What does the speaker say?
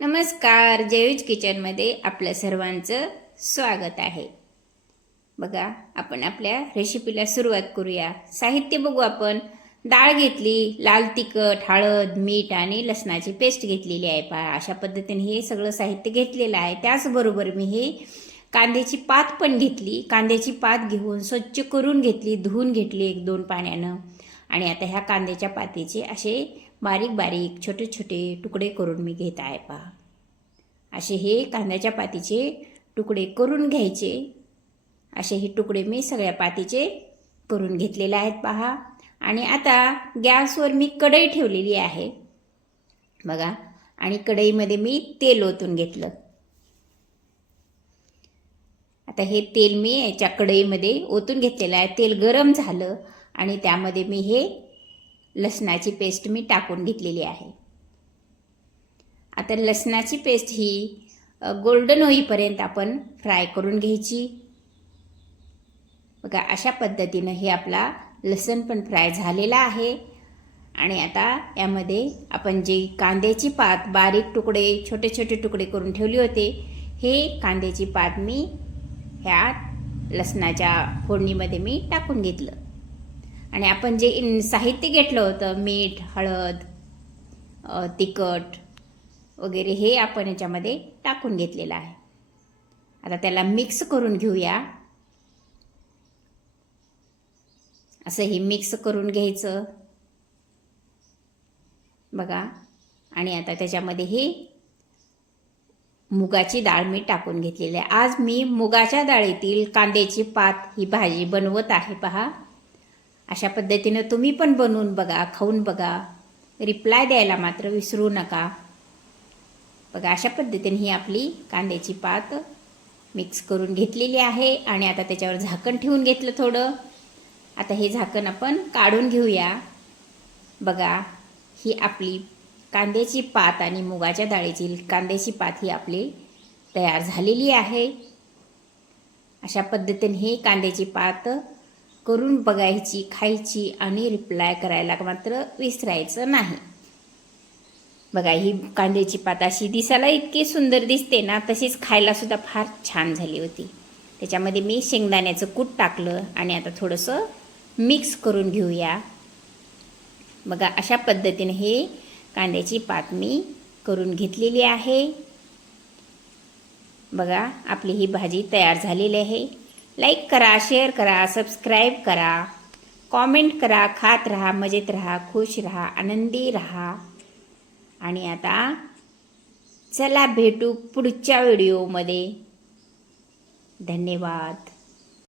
नमस्कार, जयूज किचनमध्ये आपल्या सर्वांचं स्वागत आहे। बघा, आपण आपल्या रेसिपीला सुरुवात करूया। साहित्य बघू आपण। डाळ घेतली, लाल तिखट, हळद, मीठ आणि लसणाची पेस्ट घेतलेली आहे। पहा, अशा पद्धतीने हे सगळं साहित्य घेतलेलं आहे। त्याचबरोबर मी हे कांद्याची पात पण घेतली। कांद्याची पात घेऊन स्वच्छ करून घेतली, धुवून घेतली 1-2 पाण्यानं। आणि आता ह्या कांद्याच्या पातीचे असे बारीक बारीक छोटे छोटे तुकडे करून मी घेत आहे। पहा, असे हे कांद्याच्या पातीचे तुकडे करून घ्यायचे। असे हे तुकडे मी सगळ्या पातीचे करून घेतलेले आहेत। पहा, आणि आता गॅसवर मी कढई ठेवलेली आहे बघा, आणि कढईमध्ये मी तेल ओतून घेतलं। आता हे तेल मी याच्या कढईमध्ये ओतून घेतलेलं आहे। तेल गरम झालं आणि त्यामध्ये मी हे लसणाची पेस्ट मी टाकून घेतलेली आहे। आता लसणाची पेस्ट ही गोल्डन होईपर्यंत आपण फ्राय करून घ्यायची। बघा, अशा पद्धतीनं हे आपला लसण पण फ्राय झालेला आहे। आणि आता यामध्ये आपण जे कांद्याची पात बारीक तुकडे छोटे छोटे तुकडे करून ठेवले होते, हे कांद्याची पात मी ह्या लसणाच्या फोडणीमध्ये मी टाकून घेतलं। आणि आपण जे साहित्य घेतलं होतं, मीठ, हळद, तिखट वगैरे, हे आपण याच्यामध्ये टाकून घेतलेलं आहे। आता त्याला मिक्स करून घेऊया। असं हे मिक्स करून घ्यायचं बघा। आणि आता त्याच्यामध्ये हे मुगाची डाळ मी टाकून घेतलेली आहे। आज मी मुगाच्या डाळीतील कांद्याची पात ही भाजी बनवत आहे। पहा, अशा पद्धतीने तुम्ही पण बनवून बघा, खाऊन बघा, रिप्लाय द्यायला मात्र विसरू नका। बघा, अशा पद्धतीने ही आपली कांद्याची पात मिक्स करून घेतलेली आहे। आणि आता त्याच्यावर झाकण ठेवून घेतलं थोडं। आता हे झाकण आपण काढून घेऊया। बघा, ही आपली कांद्याची पात आणि मुगाच्या डाळीची कांद्याची पात ही आपली तयार झालेली आहे। अशा पद्धतीने ही कांद्याची पात करून बघायची, खायची आणि रिप्लाय करायला मात्र विसरायचं नाही। बघा, ही कांद्याची पात अशी दिसायला इतकी सुंदर दिसते ना, तशीच खायला सुद्धा फार छान झाली होती। त्याच्यामध्ये मी शेंगदाण्याचं कूट टाकलं आणि आता थोडंसं मिक्स करून घेऊया। बघा, अशा पद्धतीने हे कांद्याची पात मी करून घेतलेली आहे। बघा, आपली ही भाजी तयार झालेली आहे। लाईक करा, शेअर करा, सबस्क्राईब करा, कॉमेंट करा, खात राहा, मजेत राहा, खुश राहा, आनंदी राहा। आणि आता चला भेटू पुढच्या व्हिडिओमध्ये। धन्यवाद।